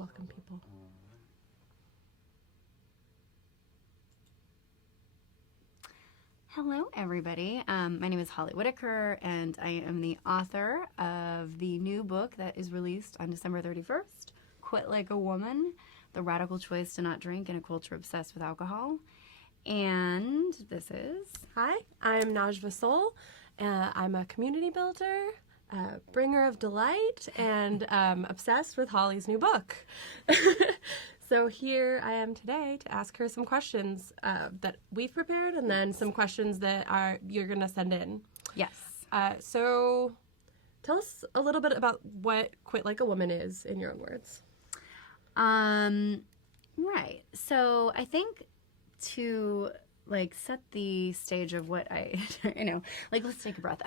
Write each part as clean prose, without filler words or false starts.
welcome people. Hello, everybody. My name is Holly Whitaker, and I am the author of the new book that is released on December 31st, Quit Like a Woman, The Radical Choice to Not Drink in a Culture Obsessed with Alcohol. And this is... Hi, I'm Najva Sol. I'm a community builder, bringer of delight, and obsessed with Holly's new book. So here I am today to ask her some questions that we've prepared, and then some questions that you're going to send in. Yes. So tell us a little bit about what Quit Like a Woman is, in your own words. Right. So I think to set the stage of what let's take a breath.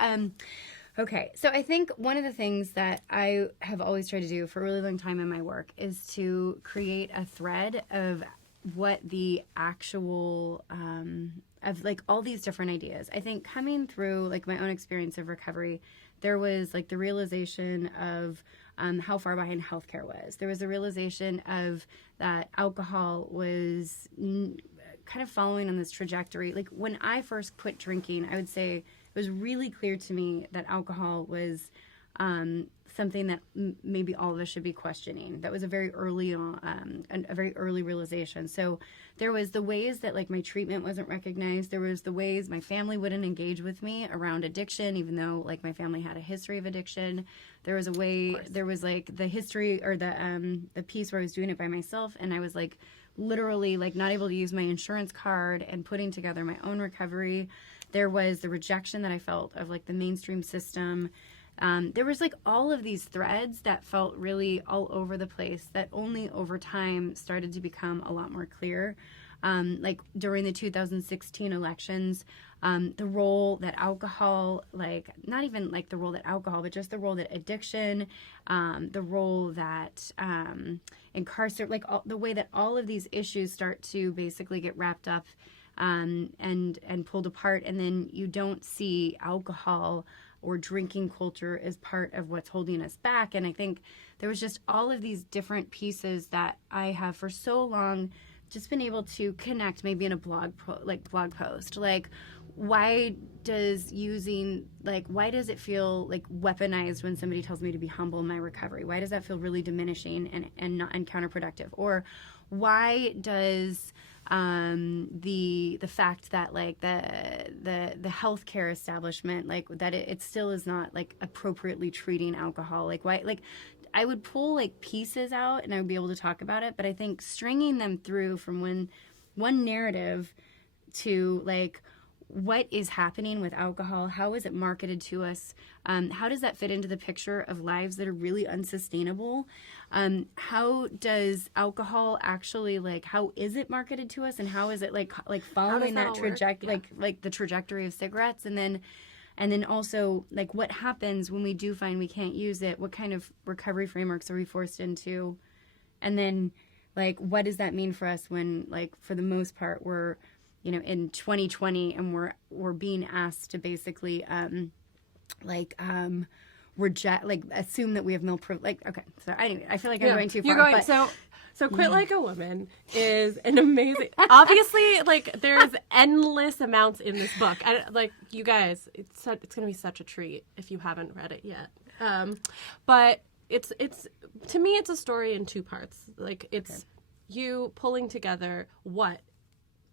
Okay, so I think one of the things that I have always tried to do for a really long time in my work is to create a thread of what the actual, of all these different ideas. I think coming through my own experience of recovery, there was the realization of how far behind healthcare was. There was a realization of that alcohol was kind of following on this trajectory. When I first quit drinking, I would say it was really clear to me that alcohol was something that maybe all of us should be questioning. That was a very early realization. So there was the ways that my treatment wasn't recognized. There was the ways my family wouldn't engage with me around addiction, even though my family had a history of addiction. There was a way. There was the history or the piece where I was doing it by myself, and I was literally not able to use my insurance card and putting together my own recovery. There was the rejection that I felt of the mainstream system. There was all of these threads that felt really all over the place that only over time started to become a lot more clear. During the 2016 elections, the role that alcohol, not even the role that alcohol, but just the role that addiction, the role that incarcerate, the way that all of these issues start to basically get wrapped up and pulled apart, and then you don't see alcohol or drinking culture as part of what's holding us back. And I think there was just all of these different pieces that I have for so long just been able to connect, maybe in a blog post. Why does it feel weaponized when somebody tells me to be humble in my recovery? Why does that feel really diminishing and counterproductive? Or why does the fact that the healthcare establishment that it still is not appropriately treating alcohol, why I would pull pieces out and I would be able to talk about it, but I think stringing them through from one narrative to what is happening with alcohol, how is it marketed to us, how does that fit into the picture of lives that are really unsustainable, how does alcohol actually how is it marketed to us, and how is it following that trajectory, the trajectory of cigarettes, and then also what happens when we do find we can't use it, what kind of recovery frameworks are we forced into, and then what does that mean for us when for the most part we're in 2020 and we're being asked to basically reject, assume that we have no privilege. Okay, so anyway, I feel I'm going too far. You're going, so Quit Like a Woman is an amazing, obviously, there's endless amounts in this book. You guys, it's going to be such a treat if you haven't read it yet. But it's to me, it's a story in two parts. It's you pulling together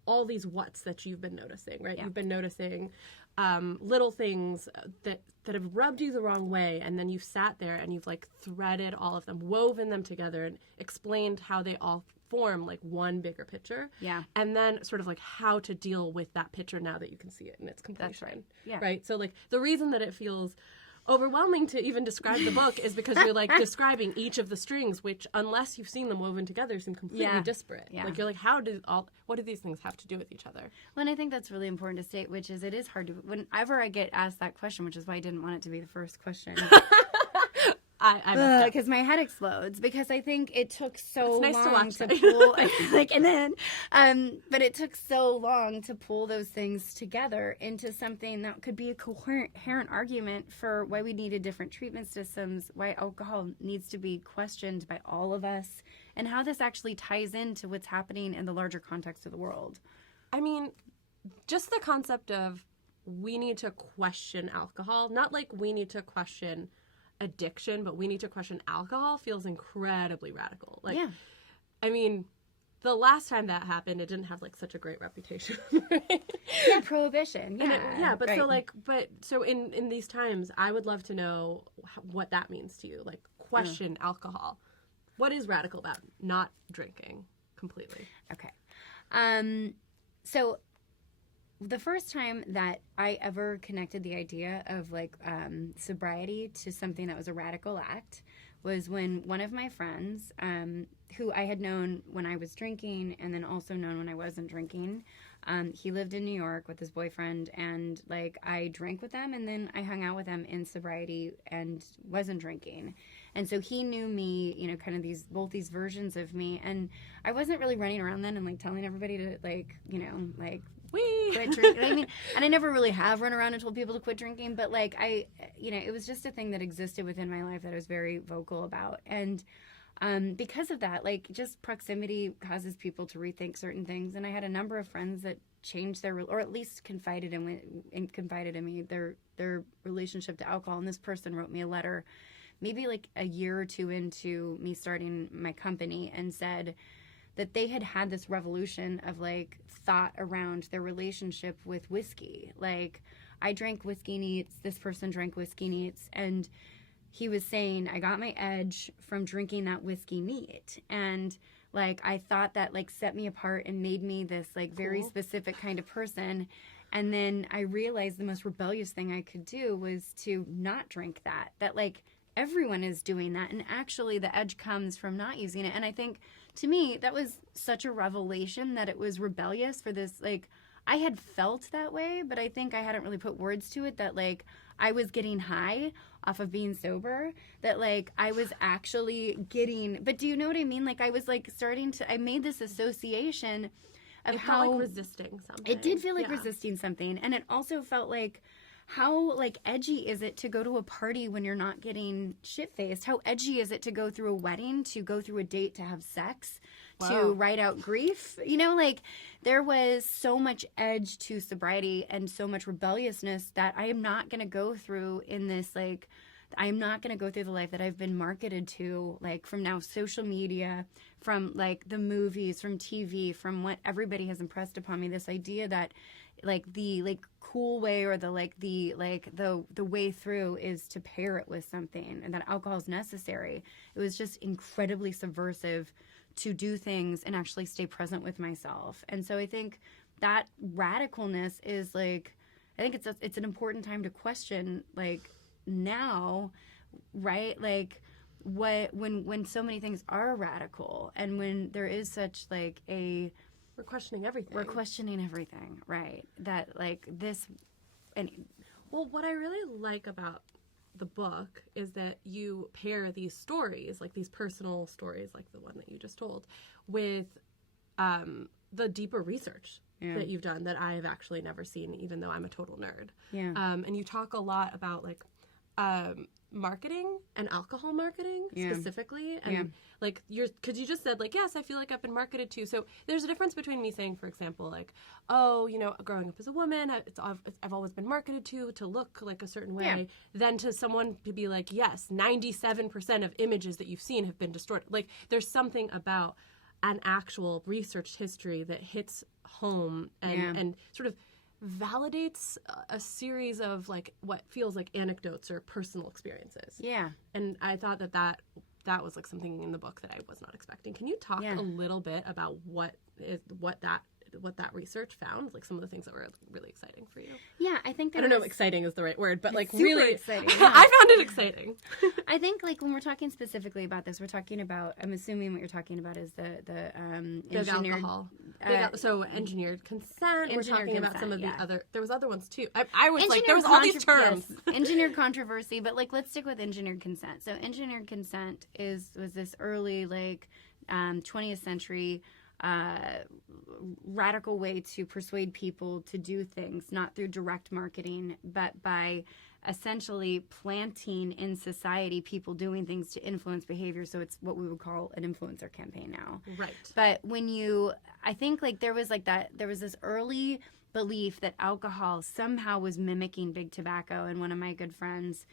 all these whats that you've been noticing, right? Yeah. You've been noticing little things that have rubbed you the wrong way, and then you've sat there and you've threaded all of them, woven them together, and explained how they all form one bigger picture. Yeah. And then sort of how to deal with that picture now that you can see it in its completion. That's right. Yeah. Right? So the reason that it feels overwhelming to even describe the book is because you're describing each of the strings, which unless you've seen them woven together seem completely disparate. Yeah. You're what do these things have to do with each other? Well, and I think that's really important to state, which is it is hard to, whenever I get asked that question, which is why I didn't want it to be the first question. I'm because my head explodes, because I think it took so It's nice to long watch to that. pull like, and then but it took so long to pull those things together into something that could be a coherent argument for why we needed different treatment systems, why alcohol needs to be questioned by all of us, and how this actually ties into what's happening in the larger context of the world. I mean, just the concept of we need to question alcohol, not like we need to question addiction, but we need to question alcohol feels incredibly radical. Like, Yeah. I mean, the last time that happened, it didn't have like such a great reputation. Yeah, prohibition. Yeah. But right. so in these times, I would love to know what that means to you. Like, question alcohol. What is radical about not drinking completely? Okay. So the first time that I ever connected the idea of like sobriety to something that was a radical act was when one of my friends, who I had known when I was drinking and then also known when I wasn't drinking, he lived in New York with his boyfriend, and like I drank with them and then I hung out with them in sobriety and wasn't drinking. And so he knew me, you know, kind of both these versions of me, and I wasn't really running around then and like telling everybody to like, you know, like quit drinking. I mean, and I never really have run around and told people to quit drinking, but like it was just a thing that existed within my life that I was very vocal about. And because of that, like just proximity causes people to rethink certain things. And I had a number of friends that changed or at least confided in me their relationship to alcohol. And this person wrote me a letter maybe like a year or two into me starting my company and said that they had this revolution of like thought around their relationship with whiskey. Like, I drank whiskey neats, this person drank whiskey neats, and he was saying I got my edge from drinking that whiskey neat. And like I thought that like set me apart and made me this like very specific kind of person. And then I realized the most rebellious thing I could do was to not drink that like everyone is doing that, and actually the edge comes from not using it. And I think to me that was such a revelation that it was rebellious for this. Like, I had felt that way, but I think I hadn't really put words to it, that like I was getting high off of being sober, that like I was actually getting, but do you know what I mean? Like I was like I made this association of how felt like resisting something. It did feel like resisting something. And it also felt like, how like edgy is it to go to a party when you're not getting shit-faced? How edgy is it to go through a wedding, to go through a date, to have sex, to write out grief? You know, like there was so much edge to sobriety and so much rebelliousness that I am not going to go through in this, like, I'm not going to go through the life that I've been marketed to, like from now social media, from like the movies, from TV, from what everybody has impressed upon me, this idea that like the like cool way or the way through is to pair it with something, and that alcohol is necessary. It was just incredibly subversive to do things and actually stay present with myself. And so I think that radicalness is like, I think it's an important time to question, like now, right? Like when so many things are radical, and when there is such like we're questioning everything. We're questioning everything, right? That like this, and well, what I really like about the book is that you pair these stories, like these personal stories, like the one that you just told, with the deeper research that you've done that I have actually never seen, even though I'm a total nerd. Yeah. And you talk a lot about like marketing and alcohol marketing specifically, and like because you just said like, yes, I feel like I've been marketed to. So there's a difference between me saying, for example, like, oh, you know, growing up as a woman, I've always been marketed to look like a certain way, than to someone to be like, yes, 97% of images that you've seen have been distorted. Like, there's something about an actual researched history that hits home and sort of validates a series of like what feels like anecdotes or personal experiences. Yeah. And I thought that was like something in the book that I was not expecting. Can you talk a little bit about what that what that research found, like some of the things that were really exciting for you. Yeah, I think I don't know if exciting is the right word, but like super really exciting. I found it exciting. I think like when we're talking specifically about this, we're talking about, I'm assuming what you're talking about is the engineered alcohol. So engineered consent. We're talking about some of the other, there was other ones too. I was like, there was all these terms. Yes, engineered controversy, but like let's stick with engineered consent. So engineered consent was this early like 20th century radical way to persuade people to do things, not through direct marketing, but by essentially planting in society people doing things to influence behavior. So it's what we would call an influencer campaign now. Right. But I think like there was this early belief that alcohol somehow was mimicking big tobacco, and one of my good friends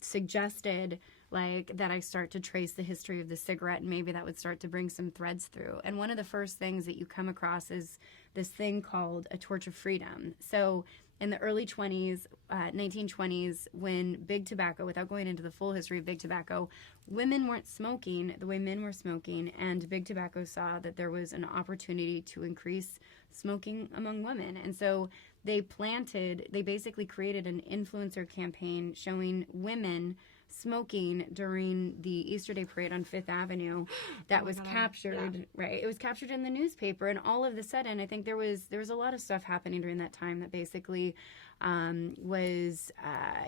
suggested like that I start to trace the history of the cigarette, and maybe that would start to bring some threads through. And one of the first things that you come across is this thing called a torch of freedom. So in the early 1920s, when big tobacco, without going into the full history of big tobacco, women weren't smoking the way men were smoking, and big tobacco saw that there was an opportunity to increase smoking among women. And so they basically created an influencer campaign showing women smoking during the Easter Day parade on Fifth Avenue that was captured, right? It was captured in the newspaper, and all of a sudden, I think there was a lot of stuff happening during that time that basically was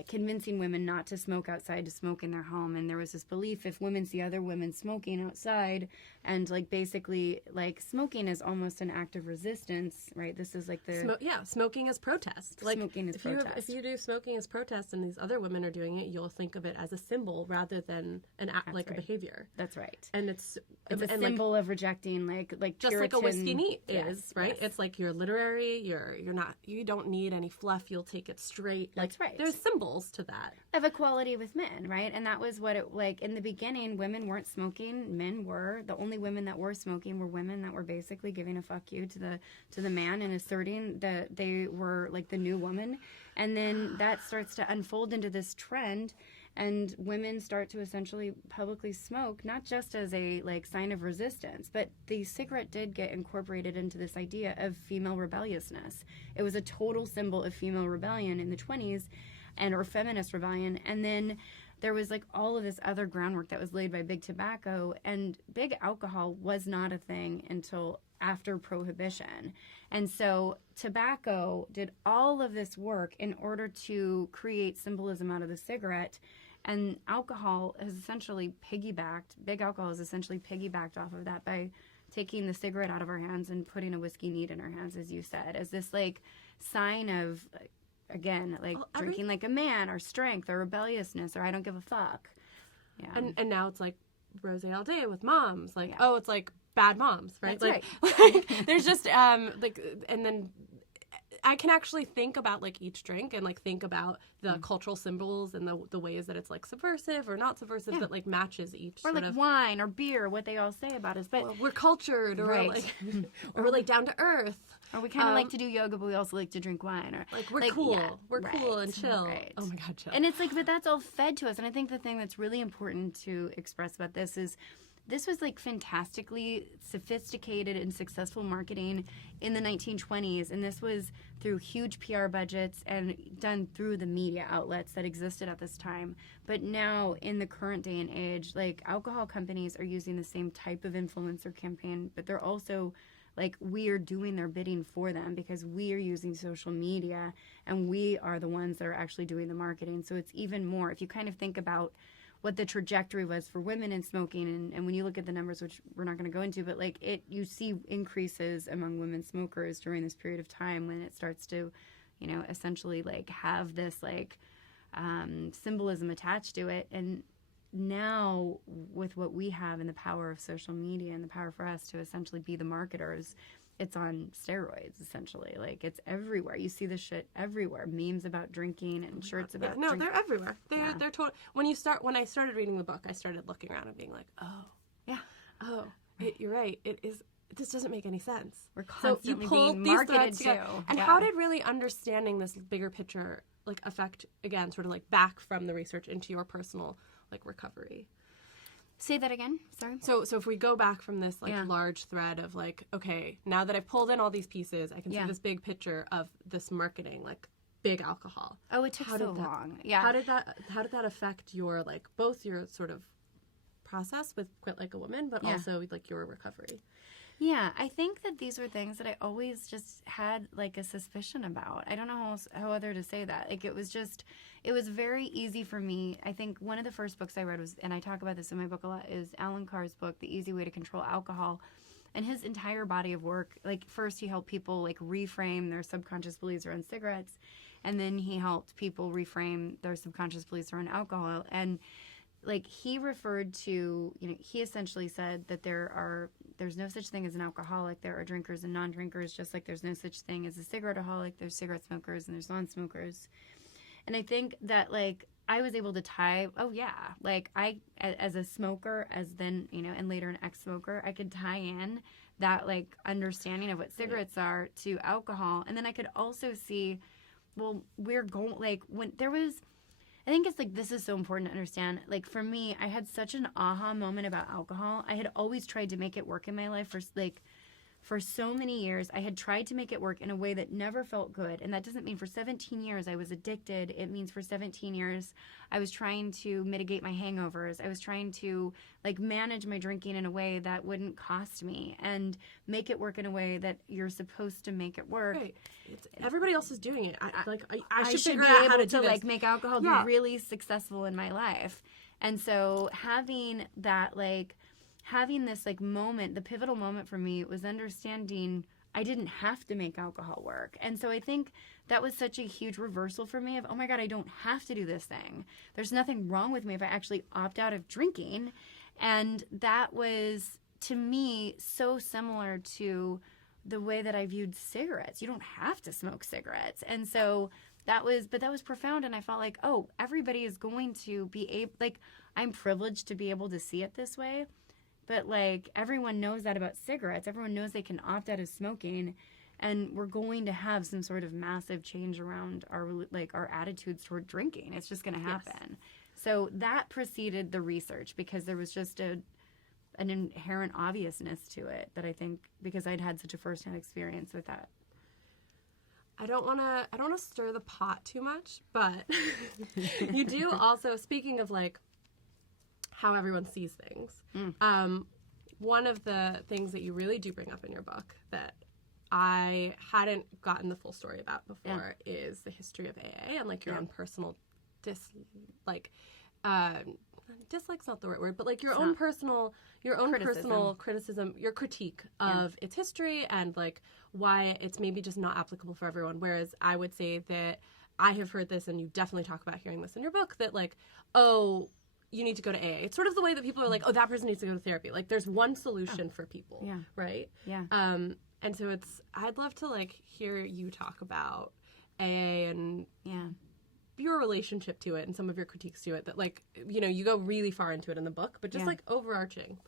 convincing women not to smoke outside, to smoke in their home. And there was this belief if women see other women smoking outside, and like basically like smoking is almost an act of resistance, right? This is like the smoking as protest. Like smoking is protest. If you do smoking as protest and these other women are doing it, you'll think of it as a symbol rather than an act, like a behavior. That's right. And it's a symbol of rejecting like just Puritan, like a whiskey neat is, right? Yes. It's like you're literary. You don't need any fluff. You'll take it straight. Like, that's right. There's symbols to that of equality with men, right? And that was what it like in the beginning. Women weren't smoking, men were. The only women that were smoking were women that were basically giving a fuck you to the man and asserting that they were like the new woman. And then that starts to unfold into this trend, and women start to essentially publicly smoke, not just as a like sign of resistance, but the cigarette did get incorporated into this idea of female rebelliousness. It was a total symbol of female rebellion in the 20s, or feminist rebellion. And then there was like all of this other groundwork that was laid by big tobacco, and big alcohol was not a thing until after Prohibition. And so tobacco did all of this work in order to create symbolism out of the cigarette. And alcohol has essentially big alcohol has essentially piggybacked off of that by taking the cigarette out of our hands and putting a whiskey neat in our hands, as you said, as this like sign of, again, like drinking like a man, or strength, or rebelliousness, or I don't give a fuck. Yeah. And now it's like rosé all day with moms. Like, it's like bad moms, right? That's like, right. like there's just and then I can actually think about like each drink and like think about the cultural symbols and the ways that it's like subversive or not subversive that like matches each or sort like of wine or beer, what they all say about us. But we're cultured, or right. like or we're like down to earth. Or we kind of like to do yoga, but we also like to drink wine. Or like we're cool. Yeah, we're cool and chill. Right. Oh my God, chill. And it's like, but that's all fed to us. And I think the thing that's really important to express about this is this was like fantastically sophisticated and successful marketing in the 1920s. And this was through huge PR budgets and done through the media outlets that existed at this time. But now in the current day and age, like alcohol companies are using the same type of influencer campaign, but they're also like we are doing their bidding for them because we are using social media and we are the ones that are actually doing the marketing. So it's even more, if you kind of think about what the trajectory was for women in smoking, and when you look at the numbers, which we're not going to go into, but like you see increases among women smokers during this period of time when it starts to, you know, essentially like have this like symbolism attached to it. And now with what we have and the power of social media and the power for us to essentially be the marketers, it's on steroids, essentially. Like, it's everywhere. You see this shit everywhere. Memes about drinking and shirts about drinking. They're everywhere. They're total. When I started reading the book, I started looking around and being like, you're right. It is. This doesn't make any sense. We're constantly being marketed to. And how did really understanding this bigger picture, like, affect, again, sort of like back from the research into your personal, like, recovery? Say that again. Sorry. So if we go back from this Yeah. large thread of okay, now that I've pulled in all these pieces, I can see this big picture of this marketing, big alcohol. Oh, it took so long. Yeah. How did that affect your both your sort of process with Quit Like a Woman, but also your recovery? Yeah, I think that these were things that I always just had a suspicion about. I don't know how other to say that. It was very easy for me. I think one of the first books I read was, and I talk about this in my book a lot, is Alan Carr's book, The Easy Way to Control Alcohol. And his entire body of work, first he helped people reframe their subconscious beliefs around cigarettes, and then he helped people reframe their subconscious beliefs around alcohol. And he referred to, he essentially said that there's no such thing as an alcoholic. There are drinkers and non-drinkers, just like there's no such thing as a cigarette-aholic. There's cigarette smokers and there's non-smokers. And I think that I was able to tie, I, as a smoker, as then, and later an ex-smoker, I could tie in that understanding of what cigarettes are to alcohol. And then I could also see, well, we're going, when there was, I think it's this is so important to understand. For me, I had such an aha moment about alcohol. I had always tried to make it work in my life for so many years. I had tried to make it work in a way that never felt good. And that doesn't mean for 17 years I was addicted. It means for 17 years I was trying to mitigate my hangovers. I was trying to manage my drinking in a way that wouldn't cost me and make it work in a way that you're supposed to make it work. Right. Everybody else is doing it. I should should figure be out able how to do this. make alcohol be really successful in my life. And so having that having this moment, the pivotal moment for me was understanding I didn't have to make alcohol work. And so I think that was such a huge reversal for me of, oh my God, I don't have to do this thing. There's nothing wrong with me if I actually opt out of drinking. And that was, to me, so similar to the way that I viewed cigarettes. You don't have to smoke cigarettes. And so that was profound. And I felt oh, everybody is going to be able, I'm privileged to be able to see it this way. But everyone knows that about cigarettes. Everyone knows they can opt out of smoking, and we're going to have some sort of massive change around our attitudes toward drinking. It's just going to happen. Yes. So that preceded the research because there was just an inherent obviousness to it that I think because I'd had such a firsthand experience with that. I don't want to stir the pot too much, but you do also, speaking of how everyone sees things. One of the things that you really do bring up in your book that I hadn't gotten the full story about before is the history of AA and your own personal dislike's not the right word, but your own personal criticism, your critique of its history and why it's maybe just not applicable for everyone. Whereas I would say that I have heard this, and you definitely talk about hearing this in your book, that you need to go to AA. It's sort of the way that people are oh, that person needs to go to therapy. there's one solution for people, right? Yeah. And so I'd love to hear you talk about AA and your relationship to it and some of your critiques to it. That you go really far into it in the book, but just overarching.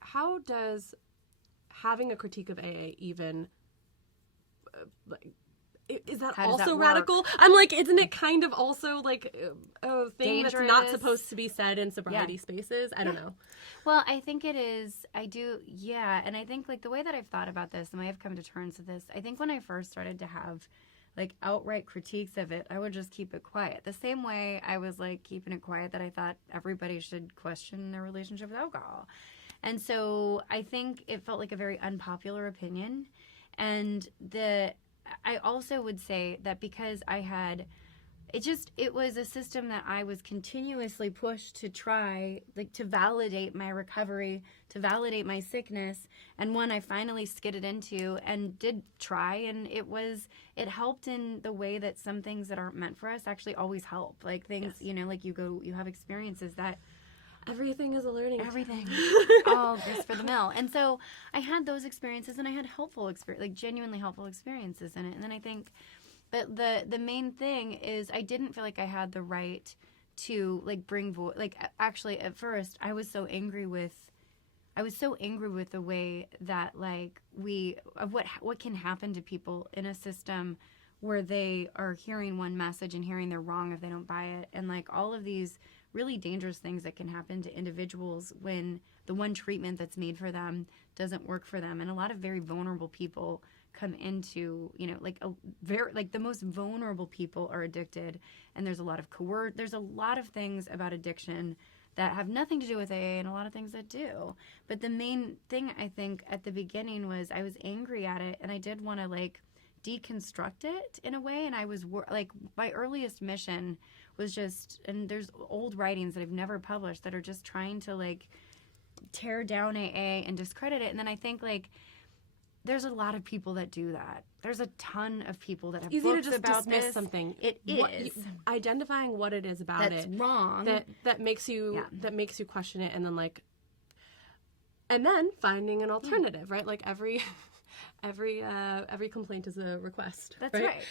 How does having a critique of AA even is that also radical? I'm isn't it kind of also a thing dangerous? That's not supposed to be said in sobriety spaces? I don't know. Well, I think it is. I do, and I think the way that I've thought about this, and the way I've come to terms with this, I think when I first started to have outright critiques of it, I would just keep it quiet. The same way I was keeping it quiet that I thought everybody should question their relationship with alcohol. And so I think it felt like a very unpopular opinion. And I also would say that because I had, it was a system that I was continuously pushed to try, to validate my recovery, to validate my sickness, and one I finally skidded into and did try, and it helped in the way that some things that aren't meant for us actually always help. Things, you have experiences that everything is a learning. Everything. All grist for the mill. And so I had those experiences, and I had helpful experience, genuinely helpful experiences in it. And then I think that the main thing is I didn't feel like I had the right to bring voice. Actually, at first, I was so angry with the way that what can happen to people in a system where they are hearing one message and hearing they're wrong if they don't buy it. And like all of these really dangerous things that can happen to individuals when the one treatment that's made for them doesn't work for them. And a lot of very vulnerable people come into, you know, like the most vulnerable people are addicted. And there's a lot of there's a lot of things about addiction that have nothing to do with AA and a lot of things that do. But the main thing I think at the beginning was I was angry at it, and I did want to like deconstruct it in a way. And I was like, my earliest mission was just, and there's old writings that I've never published that are just trying to like tear down AA and discredit it. And then I think like there's a lot of people that do that. There's a ton of people that have easy books to just about dismiss this. something. It is identifying what it is about that's it wrong that makes you question it, and then like, and then finding an alternative, right? Like every complaint is a request. That's right.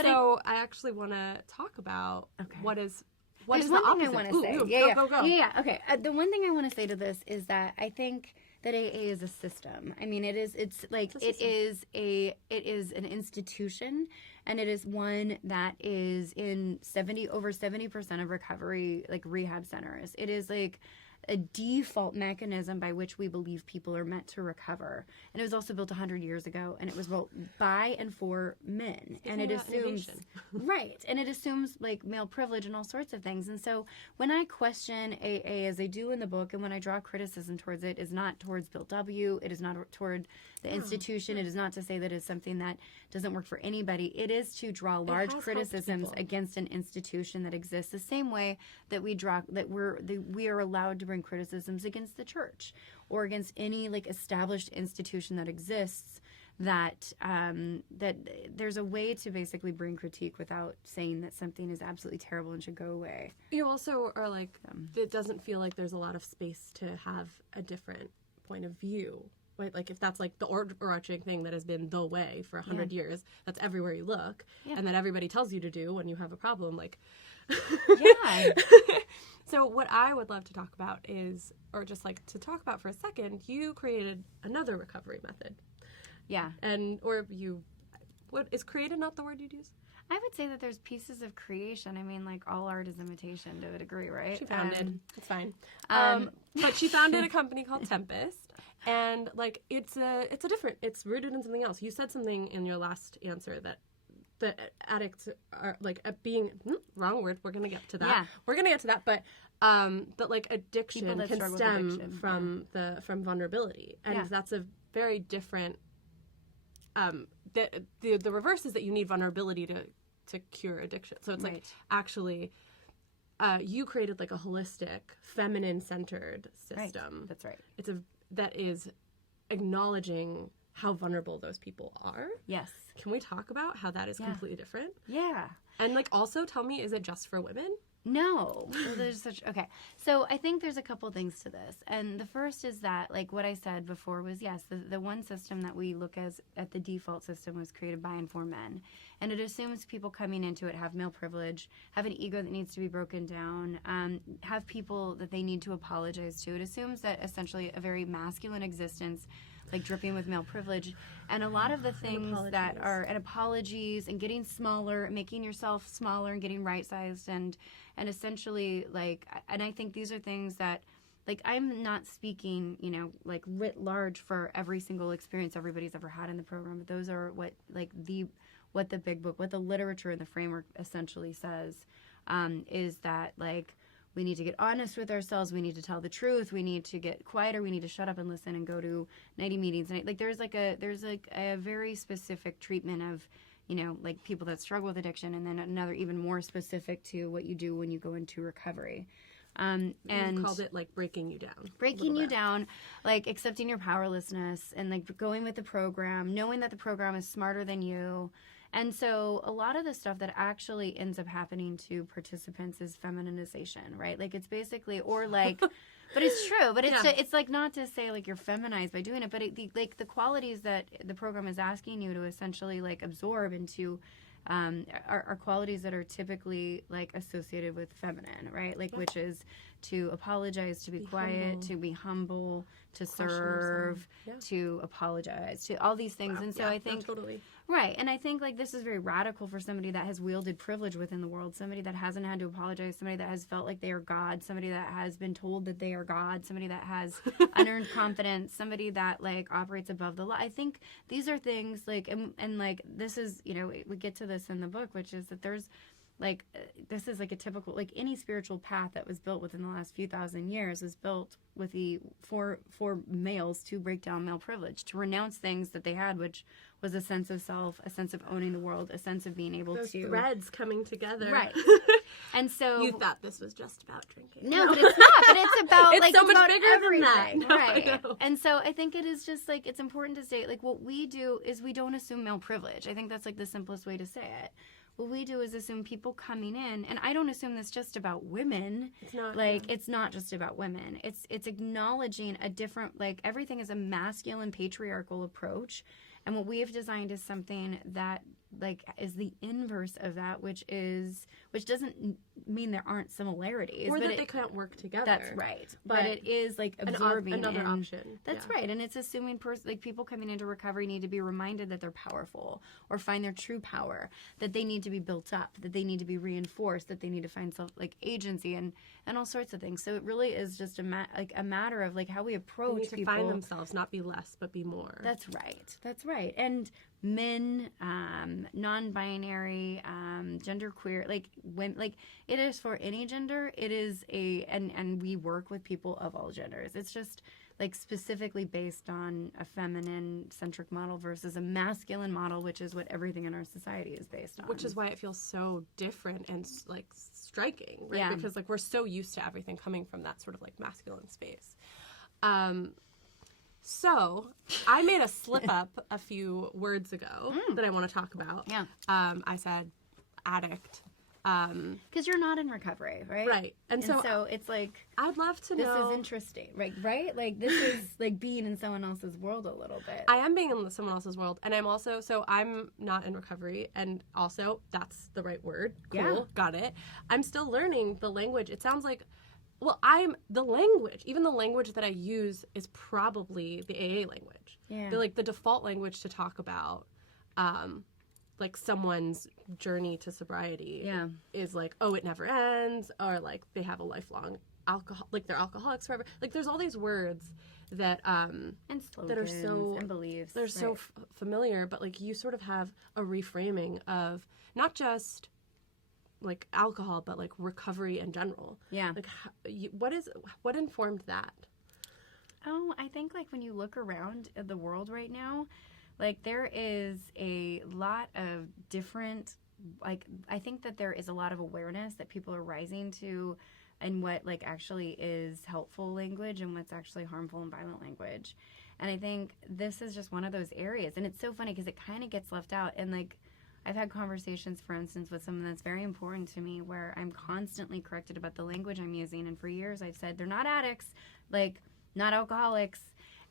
So I actually want to talk about what is There's the one opposite. thing I want to say. Go. Yeah. Okay. The one thing I want to say to this is that I think that AA is a system. I mean, it is an institution, and it is one that is in over 70% of recovery, like rehab centers. It is like a default mechanism by which we believe people are meant to recover. And it was also built 100 years ago, and it was built by and for men. And it assumes right, and it assumes like male privilege and all sorts of things. And so when I question AA, as I do in the book, and when I draw criticism towards it, is not towards Bill W. It is not toward the institution. It is not to say that it's something that doesn't work for anybody. It is to draw large criticisms against an institution that exists, the same way that we are allowed to bring criticisms against the church or against any like established institution that exists. That there's a way to basically bring critique without saying that something is absolutely terrible and should go away. You also are like, it doesn't feel like there's a lot of space to have a different point of view. Right? Like if that's like the overarching thing that has been the way for 100 years, that's everywhere you look, and that everybody tells you to do when you have a problem. Like, So what I would love to talk about is, or just like to talk about for a second, you created another recovery method. Yeah. What is created not the word you'd use? I would say that there's pieces of creation. I mean, like all art is imitation to a degree, right? She founded. It's fine. But she founded a company called Tempest. And like it's rooted in something else. You said something in your last answer that the addicts are like being wrong word. We're gonna get to that. Yeah. We're gonna get to that. But that like addiction can stem from vulnerability, and that's a very different. The reverse is that you need vulnerability to cure addiction. So it's like actually. You created like a holistic, feminine-centered system. Right. That's right. That is acknowledging how vulnerable those people are. Yes. Can we talk about how that is completely different? Yeah. And like also tell me, is it just for women? No. Okay. So I think there's a couple things to this. And the first is that, like what I said before was, yes, the one system that we look at the default system was created by and for men. And it assumes people coming into it have male privilege, have an ego that needs to be broken down, have people that they need to apologize to. It assumes that essentially a very masculine existence, like dripping with male privilege, and a lot of the things that are, and apologies and getting smaller, making yourself smaller and getting right-sized, and essentially like, and I think these are things that, like, I'm not speaking, you know, like writ large for every single experience everybody's ever had in the program, but those are what the big book, what the literature and the framework essentially says, is that like, we need to get honest with ourselves. We need to tell the truth. We need to get quieter. We need to shut up and listen and go to nighty meetings. And like, there's a very specific treatment of, you know, like people that struggle with addiction, and then another even more specific to what you do when you go into recovery. And you called it like breaking you down, like accepting your powerlessness and like going with the program, knowing that the program is smarter than you. And so a lot of the stuff that actually ends up happening to participants is feminization, right? Like it's basically, or like, but it's true, but it's like not to say like you're feminized by doing it, but like the qualities that the program is asking you to essentially like absorb into are qualities that are typically like associated with feminine, right? Like which is to apologize, to be quiet, humble. to be humble, to Question serve, yourself. to apologize, to all these things. Wow. And so Yeah, I think, totally. right, and I think like this is very radical for somebody that has wielded privilege within the world, somebody that hasn't had to apologize, somebody that has felt like they are God, somebody that has been told that they are God, somebody that has unearned confidence, somebody that like operates above the law. I think these are things like, and like this is, you know, we get to this in the book, which is that there's like, this is like a typical, like any spiritual path that was built within the last few thousand years was built with the for males to break down male privilege, to renounce things that they had, which was a sense of self, a sense of owning the world, a sense of being able Those to threads coming together. Right. And so You thought this was just about drinking. no, but it's not. But it's about It's like so it's much about bigger than that. everything, No, I right? know. And so I think it is just like it's important to state like what we do is we don't assume male privilege. I think that's like the simplest way to say it. What we do is assume people coming in, and I don't assume this just about women. It's not. Like it's not just about women. It's acknowledging a different, like everything is a masculine patriarchal approach, and what we have designed is something that like is the inverse of that, which doesn't mean there aren't similarities, Or but that they can't work together. that's right. But But it is like absorbing another and- option. That's Yeah. right, and it's assuming like people coming into recovery need to be reminded that they're powerful or find their true power, that they need to be built up, that they need to be reinforced, that they need to find self like agency and all sorts of things. So it really is just a matter of like how we They approach need to people. find themselves, not be less, but be more. That's right. That's right. And men, non-binary, genderqueer, like when like it is for any gender. It is and we work with people of all genders. It's just like specifically based on a feminine centric model versus a masculine model, which is what everything in our society is based on. Which is why it feels so different and like striking, right? Yeah. Because like we're so used to everything coming from that sort of like masculine space. So I made a slip up a few words ago that I want to talk about. Yeah. I said addict. Because you're not in recovery, right? Right. And so it's like I'd love to this know. is interesting, right? Like this is like being in someone else's world a little bit. I am being in someone else's world, and I'm also, so I'm not in recovery, and also that's the right word. Cool, Yeah. got it. I'm still learning the language. It sounds like, well, even the language that I use is probably the AA language. Yeah. The default language to talk about, like someone's journey to sobriety Yeah. is like, oh, it never ends, or like they have a lifelong alcohol, like they're alcoholics forever. Like there's all these words that and slogans that are so and beliefs. they're so right. familiar, but like you sort of have a reframing of not just like alcohol, but like recovery in general. Yeah. Like what informed that? Oh, I think like when you look around at the world right now, like there is a lot of different, like I think that there is a lot of awareness that people are rising to and what like actually is helpful language and what's actually harmful and violent language. And I think this is just one of those areas. And it's so funny because it kind of gets left out. And like I've had conversations, for instance, with someone that's very important to me where I'm constantly corrected about the language I'm using. And for years I've said, they're not addicts, like not alcoholics.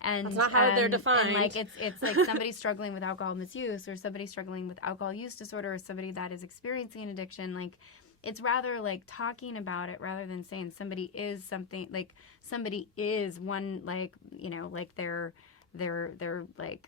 And That's not how they're defined. And like it's like somebody struggling with alcohol misuse or somebody struggling with alcohol use disorder or somebody that is experiencing addiction. Like it's rather like talking about it rather than saying somebody is something, like somebody is one, like, you know, like their like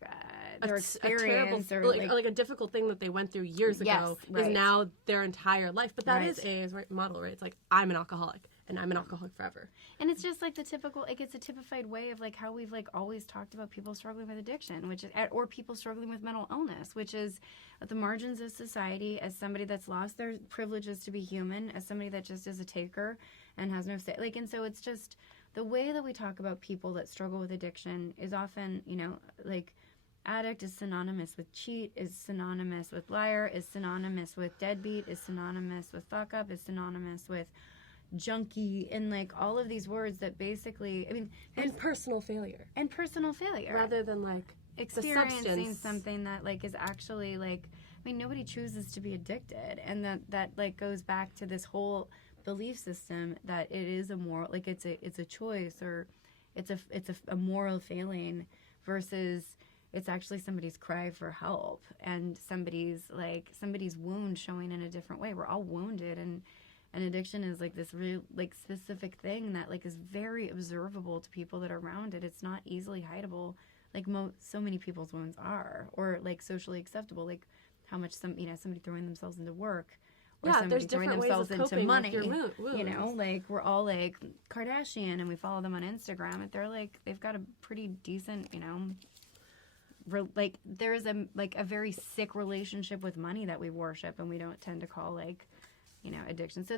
their experience or like a difficult thing that they went through years ago right. is now their entire life. But that Right. is AA's model, right? It's like, I'm an alcoholic and I'm an alcoholic forever. And it's just like the typical, like it's a typified way of like how we've like always talked about people struggling with addiction, which is, or people struggling with mental illness, which is at the margins of society as somebody that's lost their privileges to be human, as somebody that just is a taker and has no say. Like, and so it's just the way that we talk about people that struggle with addiction is often, you know, like addict is synonymous with cheat, is synonymous with liar, is synonymous with deadbeat, is synonymous with fuck up, is synonymous with junkie, and like all of these words that basically, I mean, And personal failure. Rather than like experiencing the substance. something that like is actually like, I mean, nobody chooses to be addicted, and that like goes back to this whole belief system that it is a moral, like it's a choice, or it's a moral failing versus it's actually somebody's cry for help and somebody's wound showing in a different way. We're all wounded, and And addiction is like this really like specific thing that like is very observable to people that are around it. It's not easily hideable, like so many people's wounds are, or like socially acceptable, like how much somebody throwing themselves into work, or somebody throwing themselves into money. You know, like we're all like Kardashian, and we follow them on Instagram, and they've got a pretty decent, you know, like there's a very sick relationship with money that we worship, and we don't tend to call like, you know, addiction. So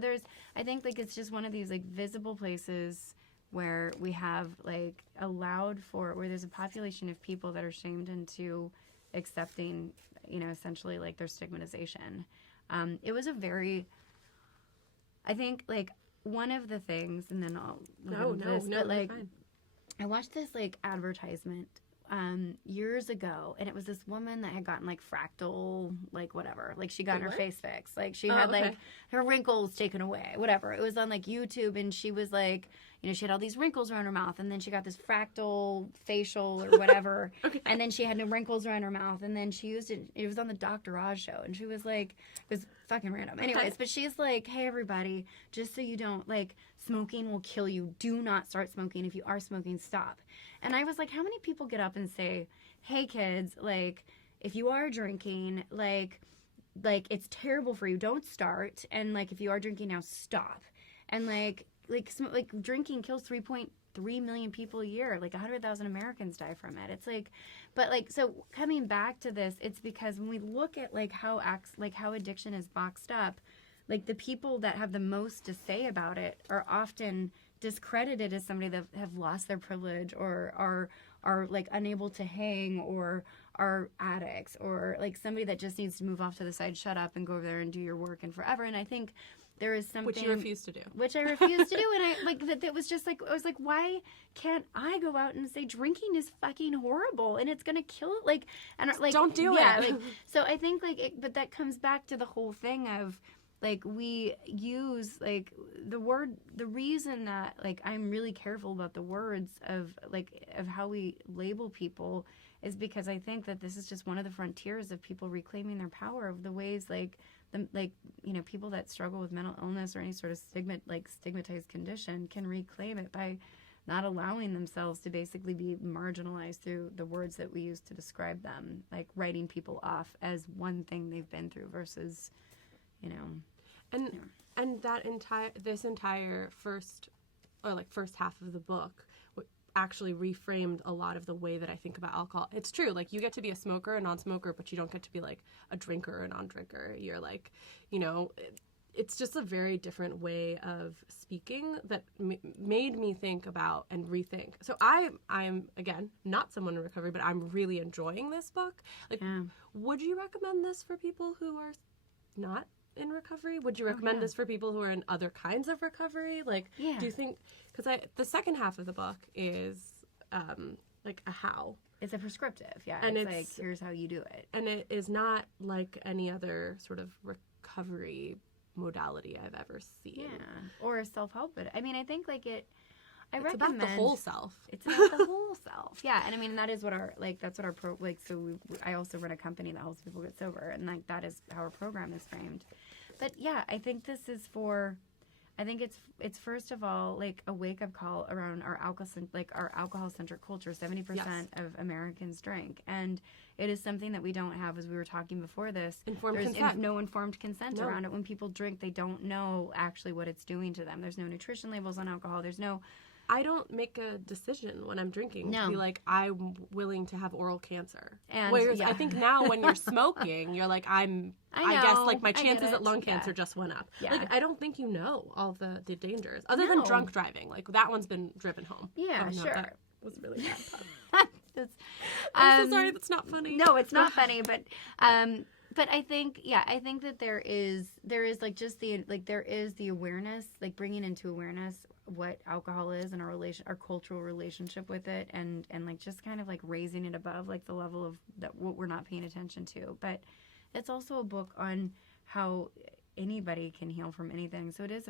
I think like it's just one of these like visible places where we have like allowed for, where there's a population of people that are shamed into accepting, you know, essentially like their stigmatization. It was a very, I think like one of the things, and then I'll but like fine. I watched this like advertisement years ago, and it was this woman that had gotten like fractal, like whatever, like she got her face fixed, like she had like her wrinkles taken away, whatever. It was on like YouTube, and she was like, you know, she had all these wrinkles around her mouth, and then she got this fractal facial or whatever, and then she had no wrinkles around her mouth, and then she used it. It was on the Dr. Oz show, and she was like, it was fucking random. Anyways, but she's like, hey everybody, just so you don't, like, smoking will kill you. Do not start smoking. If you are smoking, stop. And I was like, how many people get up and say, hey kids, like, if you are drinking, like it's terrible for you, don't start. And like, if you are drinking now, stop. And like drinking kills 3.3 million people a year. Like 100,000 Americans die from it. It's like, but like, so coming back to this, it's because when we look at like how addiction is boxed up, like the people that have the most to say about it are often discredited as somebody that have lost their privilege, or are like unable to hang, or are addicts, or like somebody that just needs to move off to the side, shut up and go over there and do your work and forever. And I think there is something which you refuse to do, which I refuse to do. And I like that was just like, I was like, why can't I go out and say drinking is fucking horrible and it's gonna kill it, like, and like don't do it. Like, so I think like but that comes back to the whole thing of like, we use like the reason that like I'm really careful about the words of how we label people is because I think that this is just one of the frontiers of people reclaiming their power, of the ways you know, people that struggle with mental illness or any sort of stigmatized condition can reclaim it by not allowing themselves to basically be marginalized through the words that we use to describe them, like writing people off as one thing they've been through versus, you know, and that this entire first half of the book actually reframed a lot of the way that I think about alcohol. It's true, like you get to be a smoker, a non-smoker, but you don't get to be like a drinker or a non-drinker. You're like, you know, it's just a very different way of speaking that made me think about and rethink. So I'm again not someone in recovery, but I'm really enjoying this book. Like, would you recommend this for people who are not in recovery? Would you recommend this for people who are in other kinds of recovery? Like, do you think, because the second half of the book is like a how. It's a prescriptive, and it's like, here's how you do it. And it is not like any other sort of recovery modality I've ever seen. Yeah, or self-help. But I mean, I think like it's about the whole self. It's about the whole self. Yeah, and I mean that is what I also run a company that helps people get sober, and like that is how our program is framed. But yeah, I think this is it's first of all like a wake-up call around our alcohol-centric culture. 70% of Americans drink, and it is something that we don't have, as we were talking before this. No informed consent around it. When people drink, they don't know actually what it's doing to them. There's no nutrition labels on alcohol. I don't make a decision when I'm drinking to be like, I'm willing to have oral cancer. Whereas I think now when you're smoking, you're like, I guess like my chances at lung cancer just went up. Yeah. Like, I don't think you know all the dangers other than drunk driving. Like that one's been driven home. Yeah, sure. That was really bad. I'm so sorry. That's not funny. No, it's not funny, but I think that there is like just there is the awareness, like bringing into awareness what alcohol is and our cultural relationship with it, and like just kind of like raising it above like the level of that what we're not paying attention to. But it's also a book on how anybody can heal from anything. So it is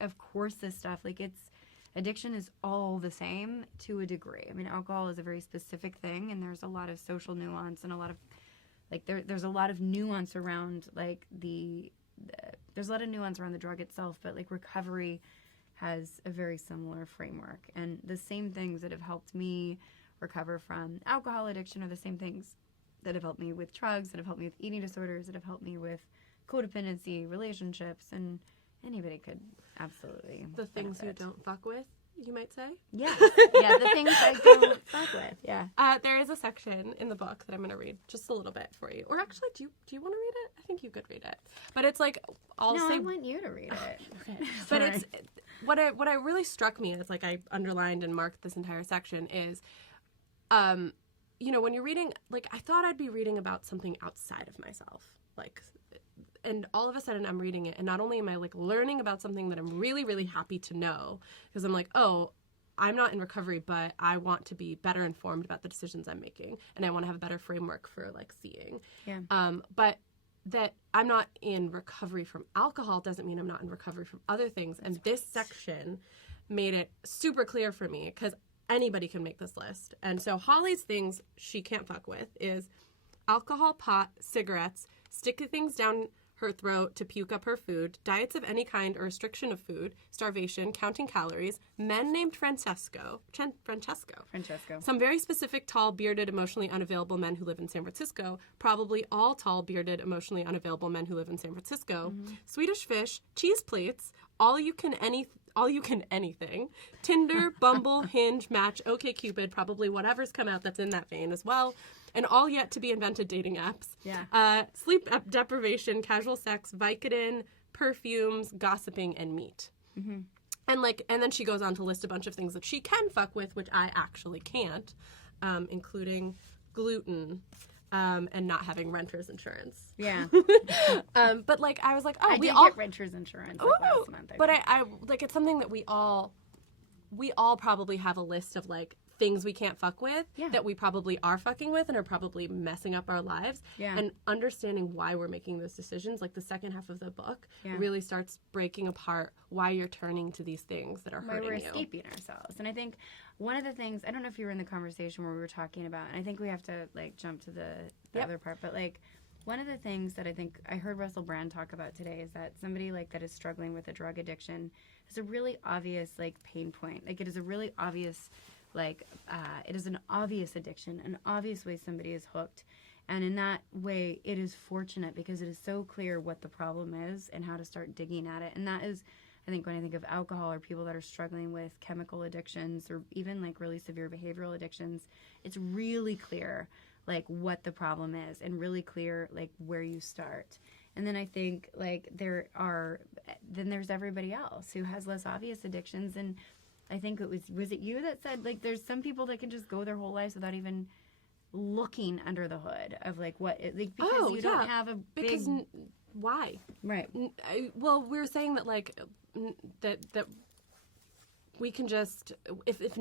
of course this stuff, like addiction is all the same to a degree. I mean, alcohol is a very specific thing, and there's a lot of social nuance and a lot of like there's a lot of nuance around like the there's a lot of nuance around the drug itself, but like recovery has a very similar framework. And the same things that have helped me recover from alcohol addiction are the same things that have helped me with drugs, that have helped me with eating disorders, that have helped me with codependency, relationships, and anybody could absolutely The things benefit. you don't fuck with, you might say. Yeah. Yeah, the things I don't fuck with. Yeah. There is a section in the book that I'm going to read just a little bit for you. Or actually, do you want to read it? I think you could read it. But it's like, I'll No, say... I want you to read it. Okay. But it's... What I really struck me is, like, I underlined and marked this entire section is, you know, when you're reading, like, I thought I'd be reading about something outside of myself. Like... And all of a sudden I'm reading it, and not only am I like learning about something that I'm really, really happy to know, because I'm like, oh, I'm not in recovery, but I want to be better informed about the decisions I'm making, and I want to have a better framework for like seeing. Yeah. But that I'm not in recovery from alcohol doesn't mean I'm not in recovery from other things. And this section made it super clear for me, because anybody can make this list. And so Holly's things she can't fuck with is alcohol, pot, cigarettes, sticking things down her throat to puke up her food, diets of any kind or restriction of food, starvation, counting calories, men named Francesco, some very specific, tall, bearded, emotionally unavailable men who live in San Francisco, probably all tall, bearded, emotionally unavailable men who live in San Francisco, Swedish fish, cheese plates, all you can anything, Tinder, Bumble, Hinge, Match, OkCupid, probably whatever's come out that's in that vein as well, and all yet to be invented dating apps. Yeah. Sleep deprivation, casual sex, Vicodin, perfumes, gossiping, and meat. Mm-hmm. And then she goes on to list a bunch of things that she can fuck with, which I actually can't, including gluten. And not having renter's insurance. Yeah. But like I was like, oh, I we did all get renter's insurance like, last month. But I like it's something that we all probably have a list of like things we can't fuck with that we probably are fucking with and are probably messing up our lives. Yeah. And understanding why we're making those decisions, like the second half of the book really starts breaking apart why you're turning to these things that are hurting you. Why we're escaping ourselves. And I think one of the things, I don't know if you were in the conversation where we were talking about, and I think we have to like jump to the other part, but like one of the things that I think I heard Russell Brand talk about today is that somebody like that is struggling with a drug addiction has a really obvious like pain point. Like it is a really obvious it is an obvious addiction, an obvious way somebody is hooked. And in that way, it is fortunate because it is so clear what the problem is and how to start digging at it. And that is, I think, when I think of alcohol or people that are struggling with chemical addictions or even like really severe behavioral addictions, it's really clear like what the problem is and really clear like where you start. And then I think like then there's everybody else who has less obvious addictions. And I think was it you that said like there's some people that can just go their whole lives without even looking under the hood of like what it, like because you don't have a big why right. Well, we were saying that like that we can just if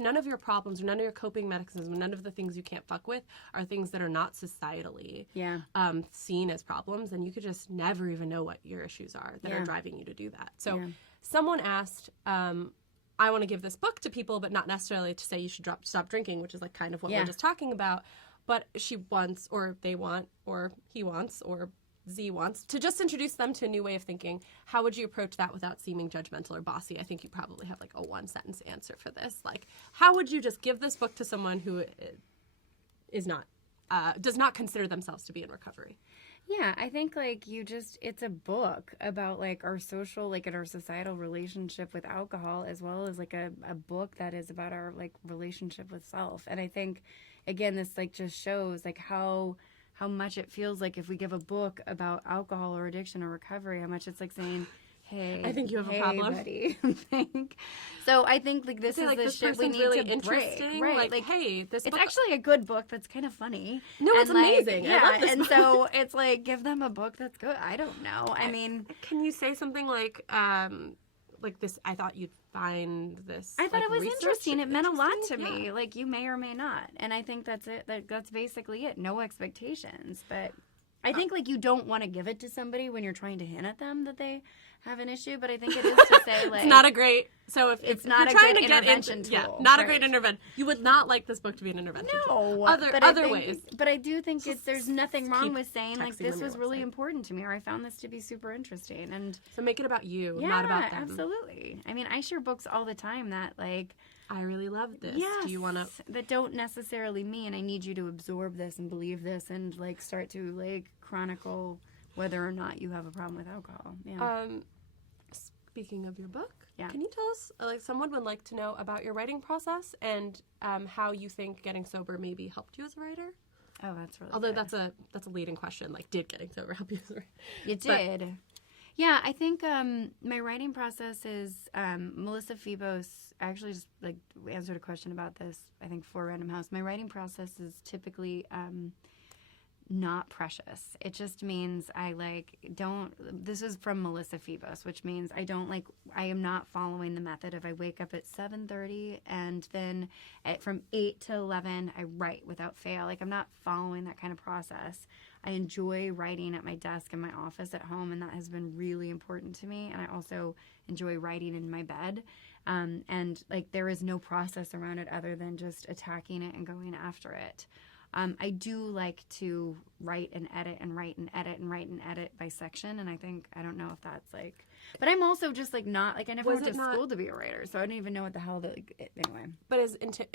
none of your problems or none of your coping mechanisms, none of the things you can't fuck with are things that are not societally seen as problems, then you could just never even know what your issues are that are driving you to do that. So someone asked, I want to give this book to people, but not necessarily to say you should stop drinking, which is like kind of what we're just talking about. But she wants, or they want, or he wants, or Z wants to just introduce them to a new way of thinking. How would you approach that without seeming judgmental or bossy? I think you probably have like a one-sentence answer for this. Like, how would you just give this book to someone who is not, does not consider themselves to be in recovery? Yeah, I think like it's a book about like our social, like in our societal relationship with alcohol, as well as like a book that is about our like relationship with self. And I think, again, this like just shows like how much it feels like if we give a book about alcohol or addiction or recovery, how much it's like saying, hey, I think you have a problem, buddy. So I think like this is like, the shit we need really to break. Right? Like, hey, this it's book... actually a good book that's kind of funny. No, it's like, amazing. Yeah, I love this and book. so it's like give them a book that's good. I don't know. I mean, can you say something like this? I thought you'd find this. I thought it was interesting. It meant a lot to me. me. Like you may or may not, and I think that's it. That's basically it. No expectations, but. I think like you don't want to give it to somebody when you're trying to hint at them that they have an issue, but I think it is to say like it's not a great. So if it's if not you're a trying good to get intervention into, tool. not a Right. great intervention. You would not like this book to be an intervention. tool. No, Other ways. But I do think there's nothing wrong keep with saying like texting when this you're was really upset. important to me, or I found this to be super interesting, and So make it about you, yeah, not about them. absolutely. I mean, I share books all the time that like I really love this. yes, Do you want to? that don't necessarily mean I need you to absorb this and believe this and like start to like chronicle whether or not you have a problem with alcohol. Yeah. Speaking of your book, Yeah. can you tell us, like, someone would like to know about your writing process and how you think getting sober maybe helped you as a writer? Oh, that's really Although good. that's a leading question. Like, did getting sober help you as a writer? It did. Yeah, I think my writing process is Melissa Phoebos actually just like answered a question about this, I think, for Random House. My writing process is typically not precious. It just means I like don't, this is from Melissa Phoebos, which means I am not following the method of I wake up at 7:30 and then from 8 to 11 I write without fail. Like I'm not following that kind of process. I enjoy writing at my desk in my office at home, and that has been really important to me. And I also enjoy writing in my bed. And like there is no process around it other than just attacking it and going after it. I do like to write and edit and write and edit and write and edit by section, and I don't know if that's like, but I'm also just like not like I never went to school to be a writer, so I don't even know what the hell anyway. But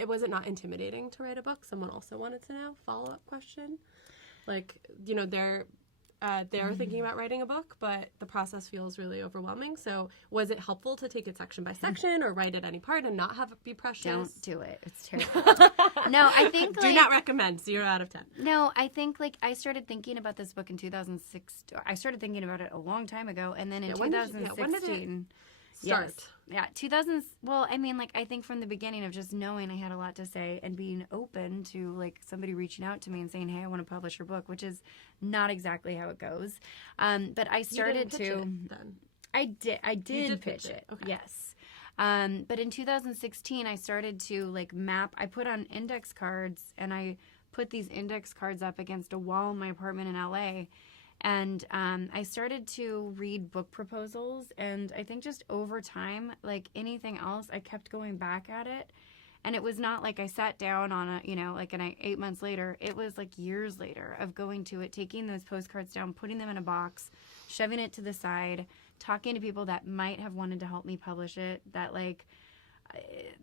was it not intimidating to write a book? Someone also wanted to know. Follow-up question. Like, you know, they're thinking about writing a book, but the process feels really overwhelming. So was it helpful to take it section by section or write at any part and not have it be precious? Don't do it. It's terrible. No, I think do not recommend. 0 out of 10. No, I think like I started thinking about this book in 2006. I started thinking about it a long time ago, and then in 2016. When did it start? Yes. Yeah, 2000. Well, I mean, like I think from the beginning of just knowing I had a lot to say and being open to like somebody reaching out to me and saying, "Hey, I want to publish your book," which is not exactly how it goes. But I started you didn't pitch to. it, then. I did did pitch it. Okay. Yes. But in 2016, I started to like map. I put on index cards, and I put these index cards up against a wall in my apartment in LA. And I started to read book proposals, and I think just over time, like anything else, I kept going back at it. And it was not like I sat down on a, you know, like, and 8 months later, it was like years later of going to it, taking those postcards down, putting them in a box, shoving it to the side, talking to people that might have wanted to help me publish it, that like,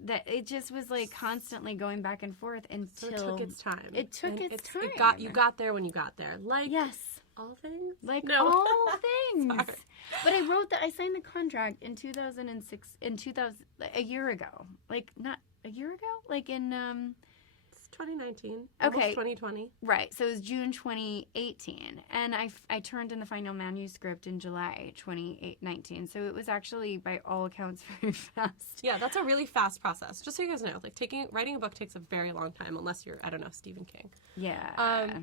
that it just was like constantly going back and forth until So it took its time. It took its time. You got there when you got there. Like yes. all things? Like No. all things. Sorry. But I wrote that I signed the contract in 2006 a year ago. Like not a year ago? Like in It's 2019. Okay. Almost 2020. right. So it was June 2018, and I turned in the final manuscript in July 2019. So it was actually by all accounts very fast. Yeah, that's a really fast process. Just so you guys know, like writing a book takes a very long time unless you're, I don't know, Stephen King. Yeah.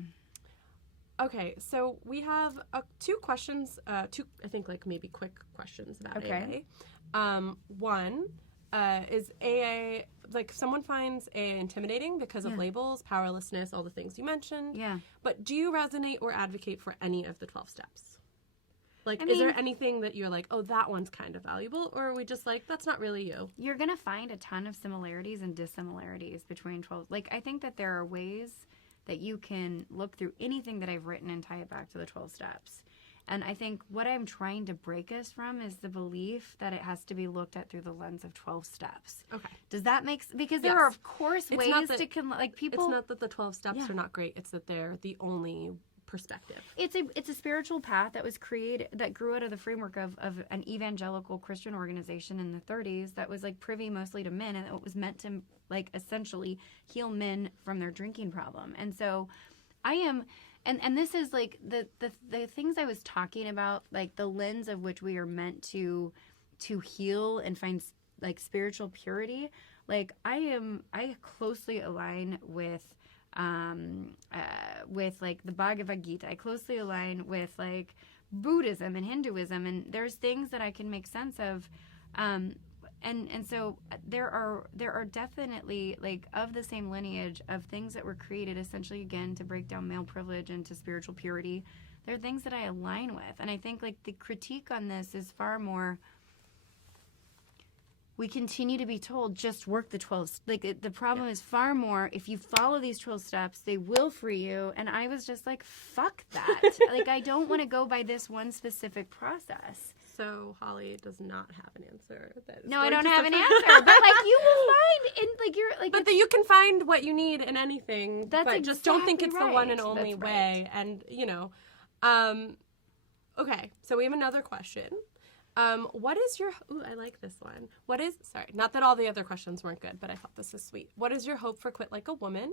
Okay, so we have 2 questions, I think like maybe quick questions about Okay. AA. One, is AA, like someone finds AA intimidating because of labels, powerlessness, all the things you mentioned. Yeah. But do you resonate or advocate for any of the 12 steps? Like, I is there mean- anything that you're like, oh, that one's kind of valuable? Or are we just like, that's not really you? You're going to find a ton of similarities and dissimilarities between 12. Like, I think that there are ways that you can look through anything that I've written and tie it back to the 12 steps. And I think what I'm trying to break us from is the belief that it has to be looked at through the lens of 12 steps. Okay. Does that make sense? Because there Yes. are, of course, It's ways not that- to, like, people... It's not that the 12 steps Yeah. are not great. It's that they're the only perspective. It's a spiritual path that was created, that grew out of the framework of an evangelical Christian organization in the 30s that was like privy mostly to men, and it was meant to like essentially heal men from their drinking problem. And so I am, and this is like the things I was talking about, like the lens of which we are meant to heal and find like spiritual purity. Like I closely align with like the Bhagavad Gita. I closely align with like Buddhism and Hinduism, and there's things that I can make sense of, and so there are definitely like of the same lineage of things that were created essentially again to break down male privilege and to spiritual purity They're things that I align with. And I think, like, the critique on this is far more, we continue to be told, just work the 12. Like, the problem is far more, if you follow these 12 steps, they will free you. And I was just like, fuck that. Like, I don't want to go by this one specific process. So Holly does not have an answer. No, I don't have an answer. But, like, you will find, and, like, you're, like... But that you can find what you need in anything. That's but just don't think it's exactly the one and right. only That's way. right. And, you know. Okay, so we have another question. What is your... Ooh, I like this one. What is... Sorry, not that all the other questions weren't good, but I thought this is sweet. What is your hope for Quit Like a Woman?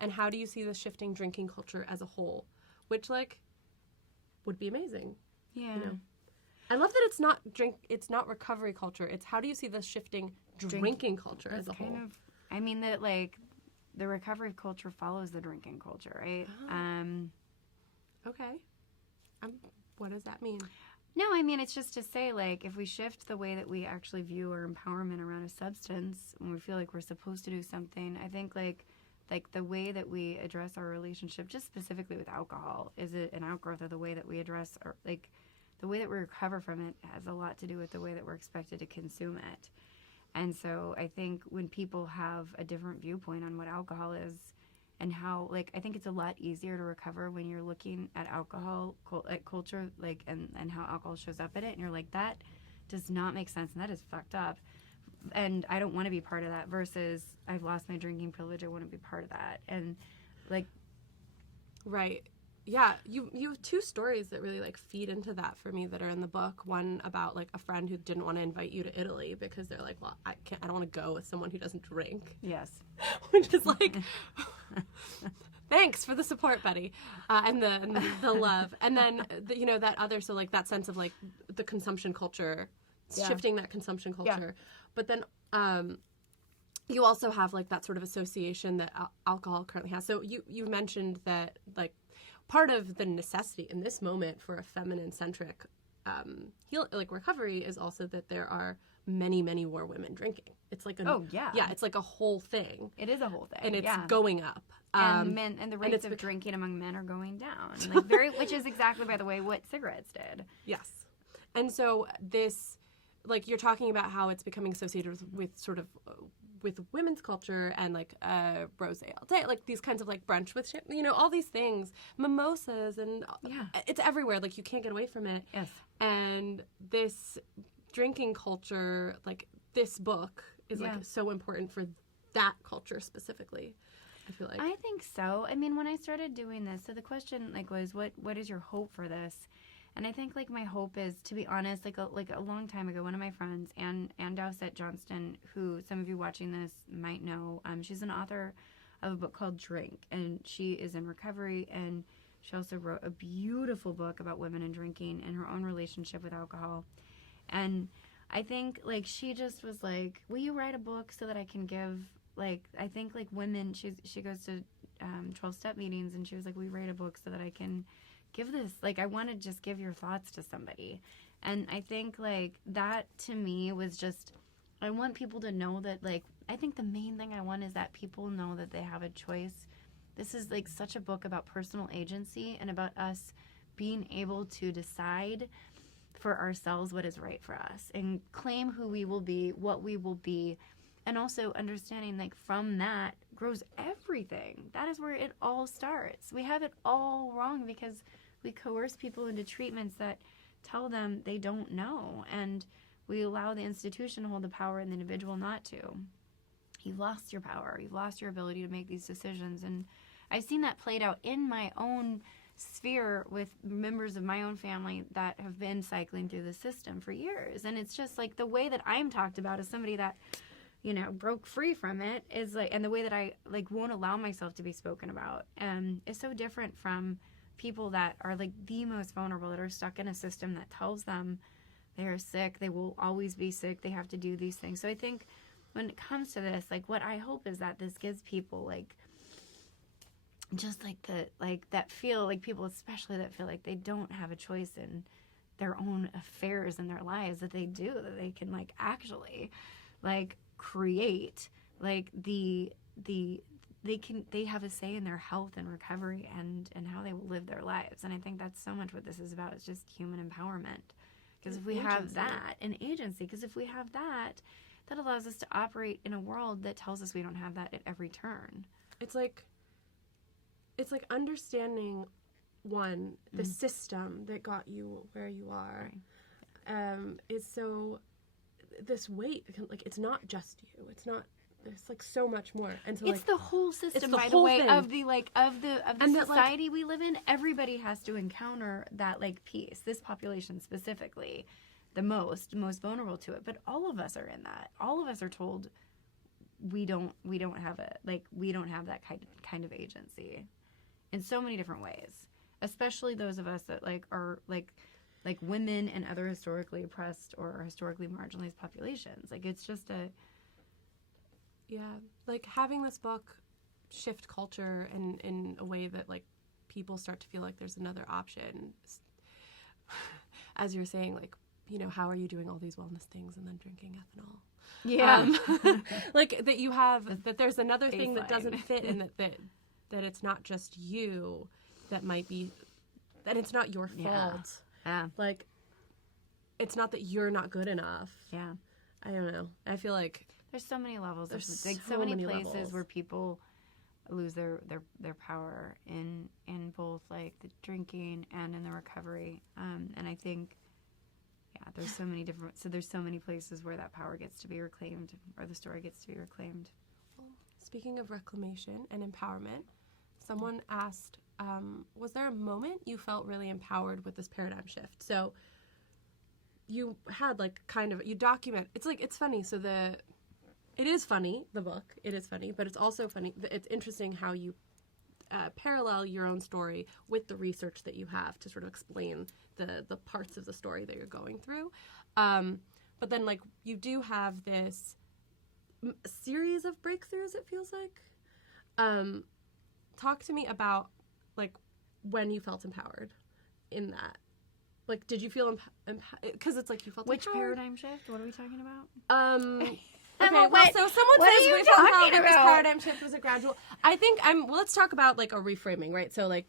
And how do you see the shifting drinking culture as a whole? Which, like, would be amazing. Yeah. You know? I love that it's not recovery culture. It's how do you see the shifting drinking culture as a whole? I mean, that, like, the recovery culture follows the drinking culture, right? Oh. Okay. What does that mean? No, I mean, it's just to say, like, if we shift the way that we actually view our empowerment around a substance, when we feel like we're supposed to do something, I think, like the way that we address our relationship, just specifically with alcohol, is it an outgrowth of the way that we address, or, like, the way that we recover from it has a lot to do with the way that we're expected to consume it. And so I think when people have a different viewpoint on what alcohol is and how, like, I think it's a lot easier to recover when you're looking at alcohol, at culture, like, and how alcohol shows up in it, and you're like, that does not make sense, and that is fucked up. And I don't want to be part of that, versus I've lost my drinking privilege, I want to be part of that. And, like... Right. Yeah, you have two stories that really, like, feed into that for me that are in the book. One about, like, a friend who didn't want to invite you to Italy because they're like, well, I don't want to go with someone who doesn't drink. Yes. Which is like, thanks for the support, buddy, and the love. And then, you know, that other, so, like, that sense of, like, the consumption culture, shifting that consumption culture. Yeah. But then you also have, like, that sort of association that alcohol currently has. So you mentioned that, like, part of the necessity in this moment for a feminine-centric recovery is also that there are many, many more women drinking. It's like it's like a whole thing. It is a whole thing, and it's going up. And the rates of drinking among men are going down, like which is exactly, by the way, what cigarettes did. Yes, and so this, like, you're talking about how it's becoming associated with sort of. With women's culture and, like, rosé all day, like, these kinds of, like, brunch with shit, you know, all these things, mimosas, and it's everywhere. Like, you can't get away from it. Yes. And this drinking culture, like, this book is like so important for that culture specifically. I feel like. I think so. I mean, when I started doing this, so the question, like, was what is your hope for this? And I think, like, my hope is, to be honest, like a long time ago, one of my friends, Ann Dowsett Johnston, who some of you watching this might know, she's an author of a book called Drink, and she is in recovery, and she also wrote a beautiful book about women and drinking and her own relationship with alcohol. And I think, like, she just was like, will you write a book so that I can give, like, I think, like, women, she goes to 12-step meetings, and she was like, will you write a book so that I can give this, like, I want to just give your thoughts to somebody. And I think, like, that to me was just, I want people to know that, like, I think the main thing I want is that people know that they have a choice. This is, like, such a book about personal agency and about us being able to decide for ourselves what is right for us and claim who we will be, what we will be, and also understanding, like, from that grows everything. That is where it all starts. We have it all wrong because we coerce people into treatments that tell them they don't know, and we allow the institution to hold the power and the individual not to. You've lost your power. You've lost your ability to make these decisions. And I've seen that played out in my own sphere with members of my own family that have been cycling through the system for years. And it's just like the way that I'm talked about as somebody that, you know, broke free from it is like, and the way that I, like, won't allow myself to be spoken about is so different from people that are, like, the most vulnerable, that are stuck in a system that tells them they are sick, they will always be sick, they have to do these things. So I think when it comes to this, like, what I hope is that this gives people, like, just like that feel, like, people especially that feel like they don't have a choice in their own affairs in their lives, that they do, that they can, like, actually, like, create, like, the they have a say in their health and recovery and how they will live their lives. And I think that's so much what this is about. It's just human empowerment. Because if we have that, an agency, because if we have that allows us to operate in a world that tells us we don't have that at every turn. It's like understanding, one, the system that got you where you are, is so, this weight, like, it's not just you. It's not, there's like so much more. And so, it's the whole system, by the way, of the society we live in. Everybody has to encounter that, like, piece. This population specifically, the most vulnerable to it. But all of us are in that. All of us are told we don't have that kind of agency in so many different ways. Especially those of us that are women and other historically oppressed or historically marginalized populations. Like, it's just like, having this book shift culture in a way that, like, people start to feel like there's another option. As you're saying, like, you know, how are you doing all these wellness things and then drinking ethanol? Yeah. Like, that you have, that there's another thing that doesn't fit, and that it's not just you that might be, that it's not your fault. Yeah. Like, it's not that you're not good enough. Yeah. I don't know. I feel like there's so many levels. There's so many places levels where people lose their power in both, like, the drinking and in the recovery. And I think, there's so many places where that power gets to be reclaimed, or the story gets to be reclaimed. Well, speaking of reclamation and empowerment, someone asked, was there a moment you felt really empowered with this paradigm shift? So you had, like, kind of, you document, it's like, it's funny. So it is funny, the book, it is funny, but it's also funny. It's interesting how you parallel your own story with the research that you have to sort of explain the parts of the story that you're going through. But then, like, you do have this series of breakthroughs, it feels like. Talk to me about, like, when you felt empowered in that. Like, did you feel because it's like you felt Which empowered? paradigm shift? What are we talking about? Okay, well, so someone says we felt empowered, but this paradigm shift was a gradual. I think let's talk about, like, a reframing, right? So, like,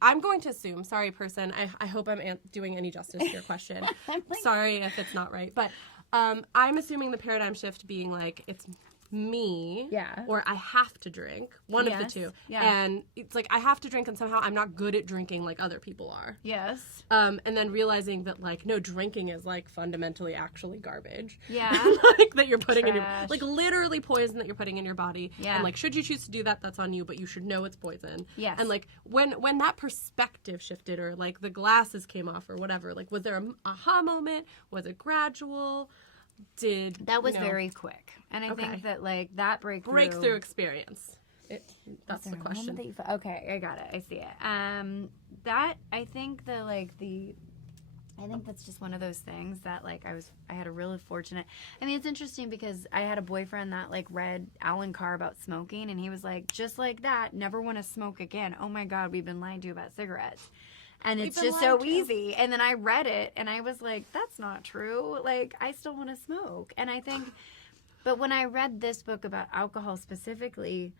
I'm going to assume, sorry, person, I hope I'm doing any justice to your question. Sorry if it's not right, but I'm assuming the paradigm shift being, like, it's me, or I have to drink, one of the two, and it's like I have to drink, and somehow I'm not good at drinking like other people are. Yes. And then realizing that, like, no, drinking is, like, fundamentally actually garbage. Yeah. Like, that you're putting in your, like, literally poison that you're putting in your body. Yeah. And, like, should you choose to do that, that's on you, but you should know it's poison. Yes. And, like, when that perspective shifted, or, like, the glasses came off or whatever, like, was there an aha moment? Was it gradual? That was very quick, and I think that, like, that breakthrough experience. That's the question. Okay, I got it. I see it. That, I think I think that's just one of those things that, like, I had a really fortunate. I mean, it's interesting because I had a boyfriend that, like, read Alan Carr about smoking, and he was like, just like that, never want to smoke again. Oh my God, we've been lied to about cigarettes. And it's just so easy. And then I read it, and I was like, that's not true. Like, I still want to smoke. And I think, but when I read this book about alcohol specifically,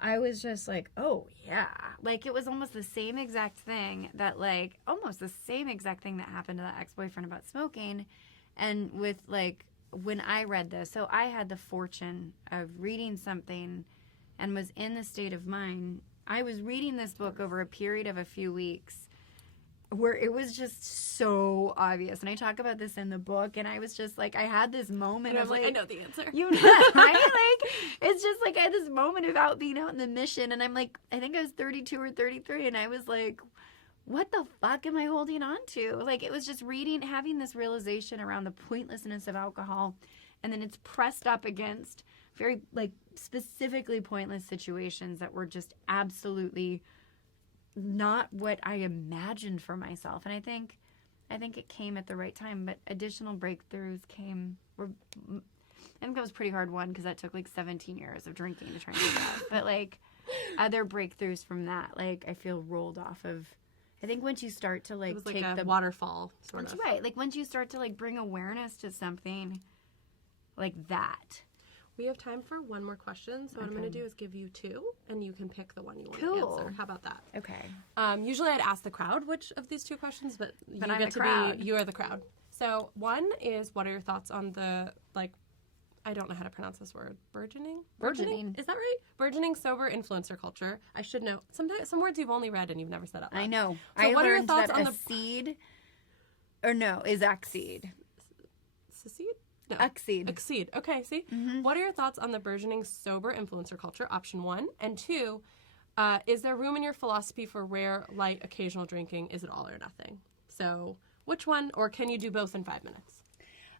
I was just like, oh, yeah. Like, it was almost the same exact thing that, like, almost the same exact thing that happened to that ex-boyfriend about smoking. And with, like, when I read this, so I had the fortune of reading something and was in the state of mind. I was reading this book over a period of a few weeks, where it was just so obvious. And I talk about this in the book, and I was just like, I had this moment of, like, I know the answer. You know, right? Like, it's just like I had this moment about being out in the mission, and I'm like, I think I was 32 or 33, and I was like, what the fuck am I holding on to? Like, it was just having this realization around the pointlessness of alcohol, and then it's pressed up against very, like, specifically pointless situations that were just absolutely not what I imagined for myself. And I think it came at the right time, but additional breakthroughs came. I think that was a pretty hard one because that took, like, 17 years of drinking to try and do that. But, like, other breakthroughs from that, like, I feel rolled off of. I think once you start to, like, it was like take a the waterfall sort of. That's right. Like, once you start to, like, bring awareness to something like that. We have time for one more question. So what I'm going to do is give you 2, and you can pick the one you want to Cool. answer. How about that? Okay. Usually I'd ask the crowd which of these 2 questions, but you I'm get the to crowd. be, you are the crowd. So one is, what are your thoughts on the, like, I don't know how to pronounce this word. Burgeoning? Is that right? Burgeoning sober influencer culture. I should know. Sometimes some words you've only read and you've never said out loud. I know. So I what are your learned thoughts that on a seed, or no, is exceed. Secede? No. Exceed. Exceed. Okay, see? What are your thoughts on the burgeoning sober influencer culture? Option 1. And 2, is there room in your philosophy for rare, light, occasional drinking? Is it all or nothing? So which one, or can you do both in 5 minutes?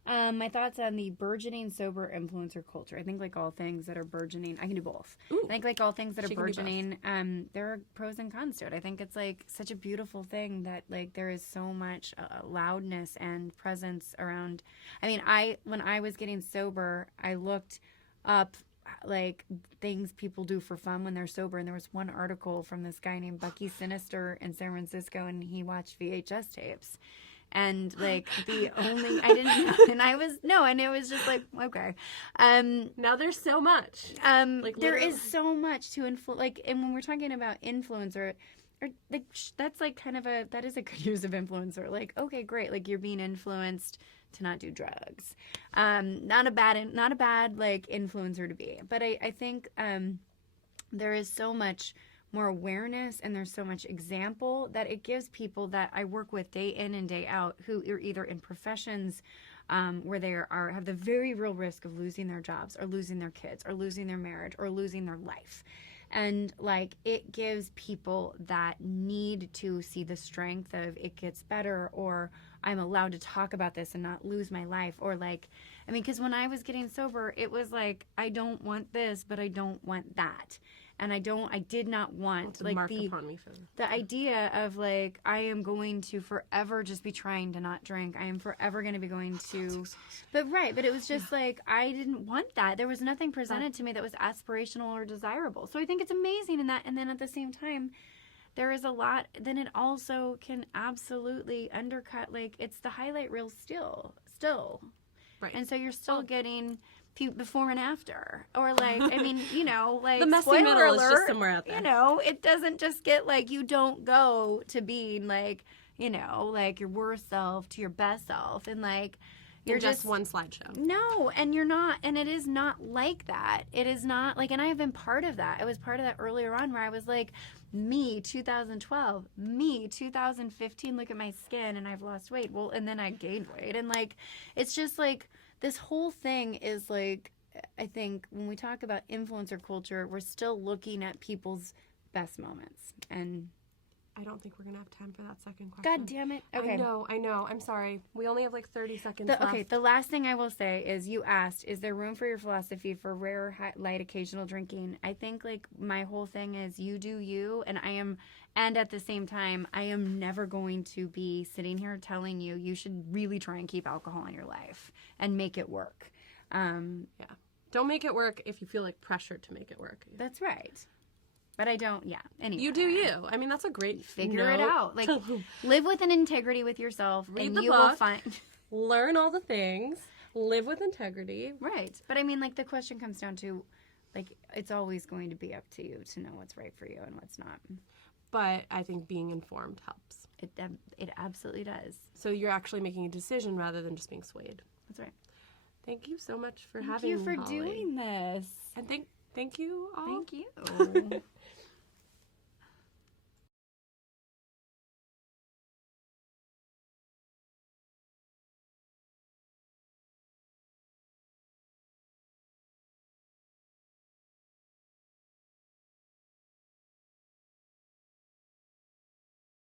My thoughts on the burgeoning sober influencer culture. I think like all things that are burgeoning, I can do both. Ooh. I think like all things that She are can do both. burgeoning, there are pros and cons to it. I think it's like such a beautiful thing that like there is so much loudness and presence around. I mean, when I was getting sober, I looked up like things people do for fun when they're sober, and there was one article from this guy named Bucky Sinister in San Francisco, and he watched VHS tapes. And like the only I didn't know, and I was and it was just like okay, Now there's so much. like there is so much to influence. Like, and when we're talking about influencer, or like that's like kind of that is a good use of influencer. Like okay, great, like you're being influenced to not do drugs. Not a bad like influencer to be, but I think there is so much more awareness, and there's so much example that it gives people that I work with day in and day out who are either in professions where they have the very real risk of losing their jobs or losing their kids or losing their marriage or losing their life. And like it gives people that need to see the strength of it gets better, or I'm allowed to talk about this and not lose my life, or like, I mean, because when I was getting sober, it was like, I don't want this, but I don't want that. And I did not want like the idea of like, I am going to forever just be trying to not drink. I am forever going to be going to, but it was just like, I didn't want that. There was nothing presented to me that was aspirational or desirable. So I think it's amazing in that. And then at the same time, there is a lot, then it also can absolutely undercut, like it's the highlight reel still. Right. And so you're still getting before and after, or like I mean, you know, like the messy middle is just somewhere out there. You know, it doesn't just get like you don't go to being like, you know, like your worst self to your best self, and like you're just one slideshow. No, and you're not, and it is not like that. It is not like, and I have been part of that. I was part of that earlier on where I was like, me 2012, me 2015. Look at my skin, and I've lost weight. Well, and then I gained weight, and like it's just like. This whole thing is like, I think when we talk about influencer culture, we're still looking at people's best moments. And I don't think we're going to have time for that second question. God damn it. Okay. I know. I'm sorry. We only have like 30 seconds left. Okay, the last thing I will say is you asked, is there room for your philosophy for rare, light, occasional drinking? I think like my whole thing is you do you, and at the same time, I am never going to be sitting here telling you you should really try and keep alcohol in your life and make it work. Yeah. Don't make it work if you feel like pressured to make it work. That's right. But I don't, anyway. You do you. I mean, that's a great figure it out. Like, live with an integrity with yourself, Read and the you book, will find. Learn all the things. Live with integrity. Right. But I mean, like, the question comes down to, like, it's always going to be up to you to know what's right for you and what's not. But I think being informed helps. It absolutely does. So you're actually making a decision rather than just being swayed. That's right. Thank you so much for having me, Thank you for Holly. doing this. And thank you all. Thank you.